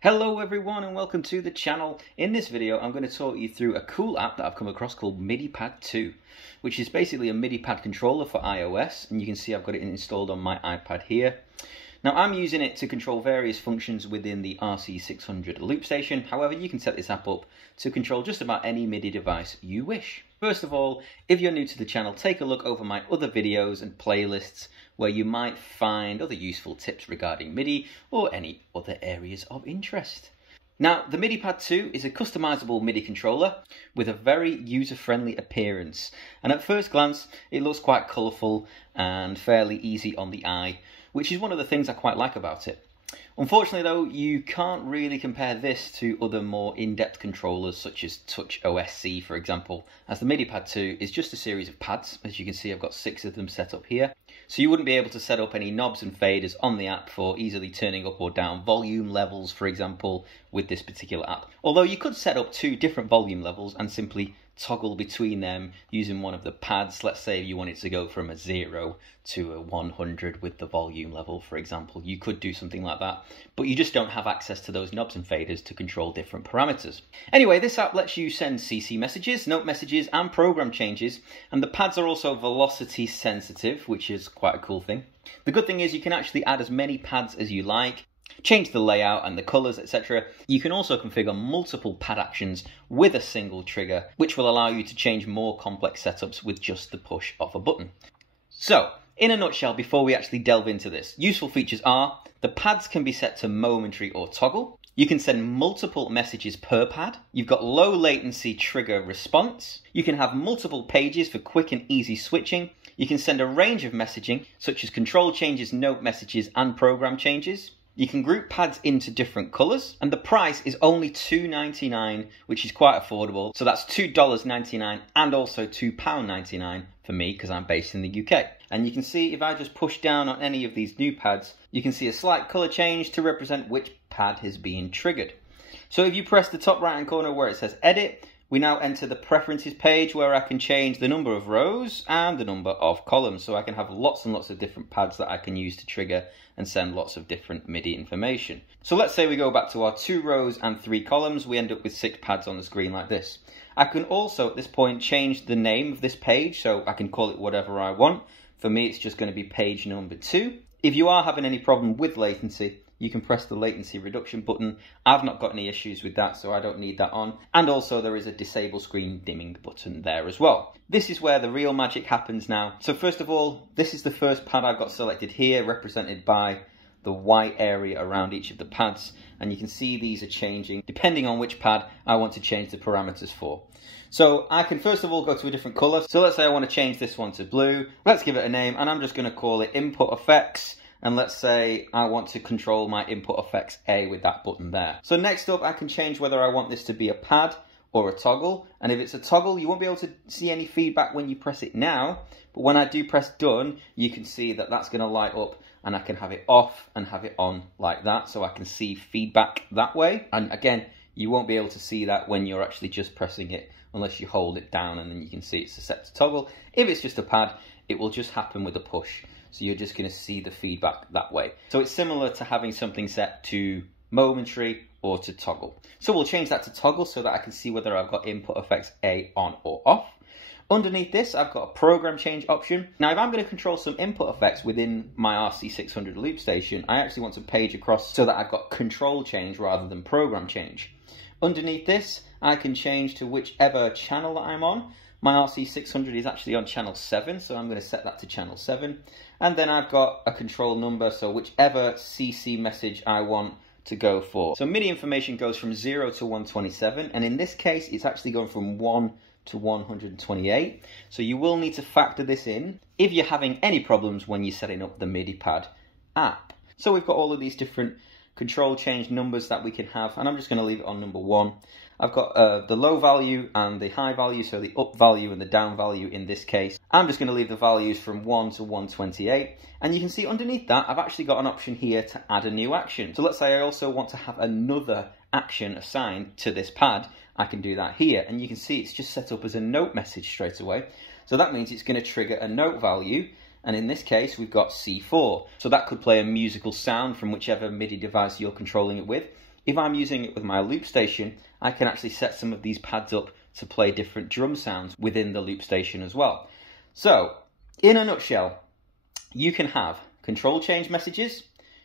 Hello everyone and welcome to the channel. In this video I'm going to talk you through a cool app that I've come across called Midi Pad 2, which is basically a MIDI pad controller for iOS, and you can see I've got it installed on my iPad here. Now I'm using it to control various functions within the RC600 loop station. However, you can set this app up to control just about any MIDI device you wish. First of all, if you're new to the channel, take a look over my other videos and playlists where you might find other useful tips regarding MIDI or any other areas of interest. Now, the Midi Pad 2 is a customizable MIDI controller with a very user-friendly appearance, and at first glance it looks quite colourful and fairly easy on the eye, which is one of the things I quite like about it. Unfortunately though, you can't really compare this to other more in-depth controllers such as Touch OSC, for example, as the Midi Pad 2 is just a series of pads. As you can see, I've got 6 of them set up here. So you wouldn't be able to set up any knobs and faders on the app for easily turning up or down volume levels, for example, with this particular app. Although you could set up 2 different volume levels and simply toggle between them using one of the pads. Let's say you wanted to go from a 0 to a 100 with the volume level, for example. You could do something like that, but you just don't have access to those knobs and faders to control different parameters. Anyway, this app lets you send CC messages, note messages, and program changes, and the pads are also velocity sensitive, which is quite a cool thing. The good thing is you can actually add as many pads as you like, change the layout and the colours, etc. You can also configure multiple pad actions with a single trigger, which will allow you to change more complex setups with just the push of a button. So, in a nutshell, before we actually delve into this, useful features are the pads can be set to momentary or toggle. You can send multiple messages per pad. You've got low latency trigger response. You can have multiple pages for quick and easy switching. You can send a range of messaging, such as control changes, note messages, and program changes. You can group pads into different colours, and the price is only $2.99, which is quite affordable. So that's $2.99 and also £2.99 for me, because I'm based in the UK. And you can see if I just push down on any of these new pads, you can see a slight colour change to represent which pad is being triggered. So if you press the top right hand corner where it says edit, we now enter the preferences page where I can change the number of rows and the number of columns. So I can have lots and lots of different pads that I can use to trigger and send lots of different MIDI information. So let's say we go back to our 2 rows and 3 columns, we end up with 6 pads on the screen like this. I can also at this point change the name of this page, so I can call it whatever I want. For me it's just going to be page number 2. If you are having any problem with latency, you can press the latency reduction button. I've not got any issues with that, so I don't need that on. And also there is a disable screen dimming button there as well. This is where the real magic happens now. So first of all, this is the first pad I've got selected here, represented by the white area around each of the pads. And you can see these are changing depending on which pad I want to change the parameters for. So I can first of all go to a different colour. So let's say I want to change this one to blue. Let's give it a name, and I'm just going to call it Input Effects. And let's say I want to control my Input Effects A with that button there. So next up, I can change whether I want this to be a pad or a toggle. And if it's a toggle, you won't be able to see any feedback when you press it now. But when I do press done, you can see that that's going to light up, and I can have it off and have it on like that. So I can see feedback that way. And again, you won't be able to see that when you're actually just pressing it unless you hold it down, and then you can see it's set to toggle. If it's just a pad, it will just happen with a push. So you're just going to see the feedback that way. So it's similar to having something set to momentary or to toggle. So we'll change that to toggle so that I can see whether I've got Input Effects A on or off. Underneath this, I've got a program change option. Now, if I'm going to control some input effects within my RC600 loop station, I actually want to page across so that I've got control change rather than program change. Underneath this, I can change to whichever channel that I'm on. My RC600 is actually on channel 7, so I'm going to set that to channel 7. And then I've got a control number, so whichever CC message I want to go for. So MIDI information goes from 0 to 127, and in this case, it's actually going from 1 to 128. So you will need to factor this in if you're having any problems when you're setting up the Midi Pad app. So we've got all of these different control change numbers that we can have, and I'm just going to leave it on number 1. I've got the low value and the high value, so the up value and the down value in this case. I'm just going to leave the values from 1 to 128. And you can see underneath that, I've actually got an option here to add a new action. So let's say I also want to have another action assigned to this pad. I can do that here. And you can see it's just set up as a note message straight away. So that means it's going to trigger a note value. And in this case, we've got C4. So that could play a musical sound from whichever MIDI device you're controlling it with. if I'm using it with my loop station, I can actually set some of these pads up to play different drum sounds within the loop station as well. So, in a nutshell, you can have control change messages,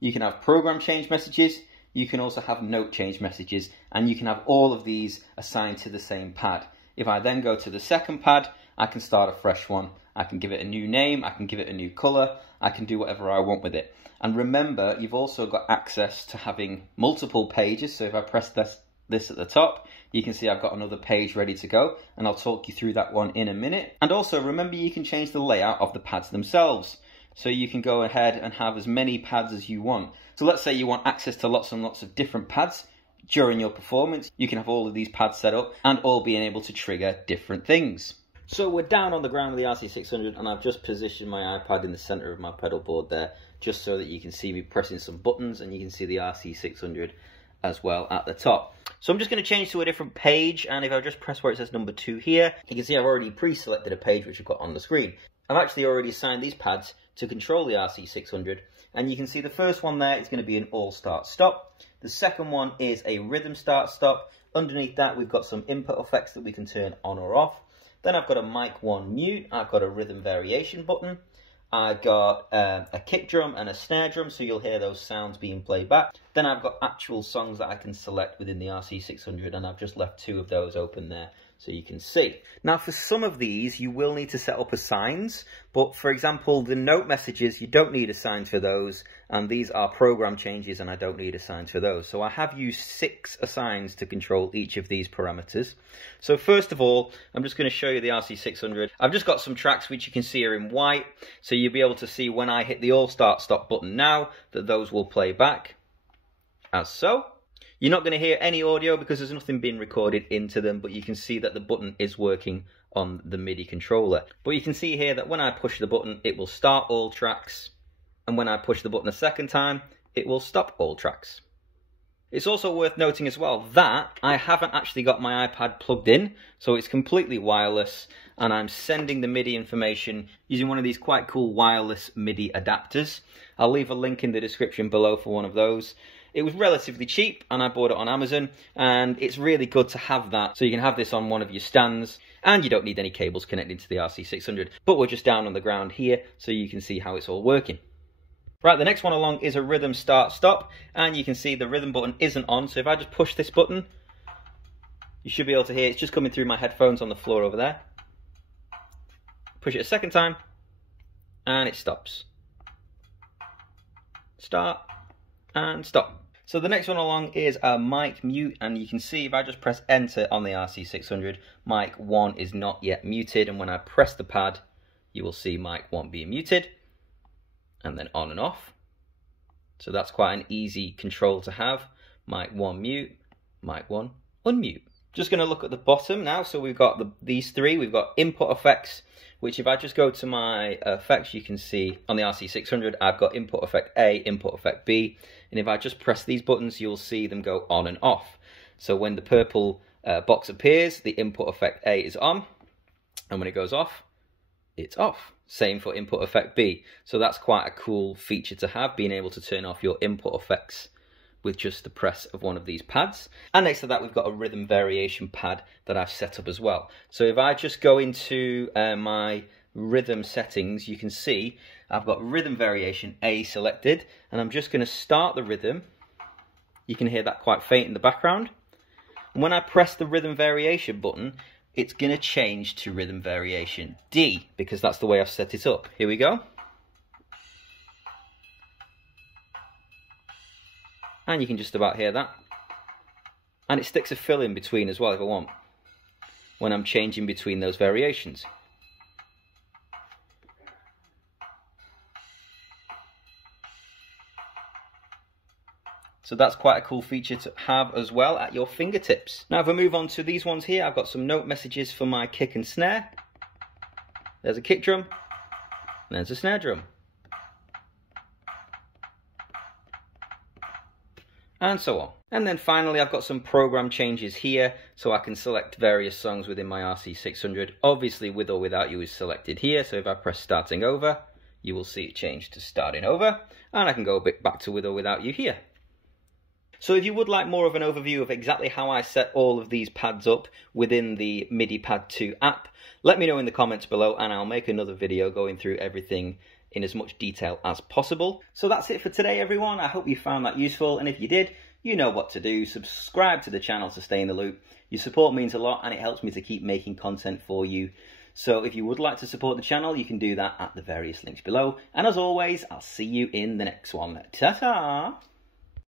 you can have program change messages, you can also have note change messages, and you can have all of these assigned to the same pad. If I then go to the second pad, I can start a fresh one. I can give it a new name, I can give it a new color, I can do whatever I want with it. And remember, you've also got access to having multiple pages. So if I press this at the top, you can see I've got another page ready to go, and I'll talk you through that one in a minute. And also remember, you can change the layout of the pads themselves. So you can go ahead and have as many pads as you want. So let's say you want access to lots and lots of different pads during your performance. You can have all of these pads set up and all being able to trigger different things. So we're down on the ground with the RC600, and I've just positioned my iPad in the center of my pedal board there, just so that you can see me pressing some buttons, and you can see the RC600 as well at the top. So I'm just going to change to a different page, and if I just press where it says number 2 here, you can see I've already pre-selected a page which I've got on the screen. I've actually already assigned these pads to control the RC600, and you can see the first one there is going to be an all start stop. The second one is a rhythm start stop. Underneath that we've got some input effects that we can turn on or off. Then I've got a mic 1 mute, I've got a rhythm variation button, I've got a kick drum and a snare drum, so you'll hear those sounds being played back. Then I've got actual songs that I can select within the RC600, and I've just left 2 of those open there so you can see. Now for some of these you will need to set up assigns, but for example the note messages, you don't need assigns for those, and these are program changes and I don't need assigns for those. So I have used 6 assigns to control each of these parameters. So first of all, I'm just going to show you the RC600. I've just got some tracks which you can see are in white, so you'll be able to see when I hit the all start stop button now that those will play back as so. You're not going to hear any audio because there's nothing being recorded into them, but you can see that the button is working on the MIDI controller. But you can see here that when I push the button, it will start all tracks, and when I push the button a second time, it will stop all tracks. It's also worth noting as well that I haven't actually got my iPad plugged in, so it's completely wireless, and I'm sending the MIDI information using one of these quite cool wireless MIDI adapters. I'll leave a link in the description below for one of those. It was relatively cheap and I bought it on Amazon, and it's really good to have that. So you can have this on one of your stands and you don't need any cables connected to the RC600. But we're just down on the ground here so you can see how it's all working. Right, the next one along is a rhythm start stop, and you can see the rhythm button isn't on. So if I just push this button, you should be able to hear it's just coming through my headphones on the floor over there. Push it a second time and it stops. Start and stop. So the next one along is a mic mute, and you can see if I just press enter on the RC600, mic 1 is not yet muted, and when I press the pad you will see mic 1 being muted, and then on and off. So that's quite an easy control to have. Mic 1 mute, mic 1 unmute. Just going to look at the bottom now. So we've got these 3, we've got input effects, which if I just go to my effects, you can see on the RC600 I've got input effect A, input effect B, and if I just press these buttons you'll see them go on and off. So when the purple box appears, the input effect A is on, and when it goes off, it's off. Same for input effect B. So that's quite a cool feature to have, being able to turn off your input effects with just the press of one of these pads. And next to that we've got a rhythm variation pad that I've set up as well. So if I just go into my rhythm settings, you can see I've got rhythm variation A selected, and I'm just going to start the rhythm. You can hear that quite faint in the background. And when I press the rhythm variation button, it's going to change to rhythm variation D, because that's the way I've set it up. Here we go. And you can just about hear that. And it sticks a fill in between as well if I want, when I'm changing between those variations. So that's quite a cool feature to have as well at your fingertips. Now if I move on to these ones here, I've got some note messages for my kick and snare. There's a kick drum, and there's a snare drum. And so on. And then finally I've got some program changes here, so I can select various songs within my RC600. Obviously with or without you is selected here, so if I press starting over, you will see it change to starting over, and I can go a bit back to with or without you here. So if you would like more of an overview of exactly how I set all of these pads up within the Midi Pad 2 app, let me know in the comments below and I'll make another video going through everything in as much detail as possible. So that's it for today, everyone. I hope you found that useful, and if you did, you know what to do. Subscribe to the channel to stay in the loop. Your support means a lot and it helps me to keep making content for you. So if you would like to support the channel, you can do that at the various links below. And as always, I'll see you in the next one. Ta-ta!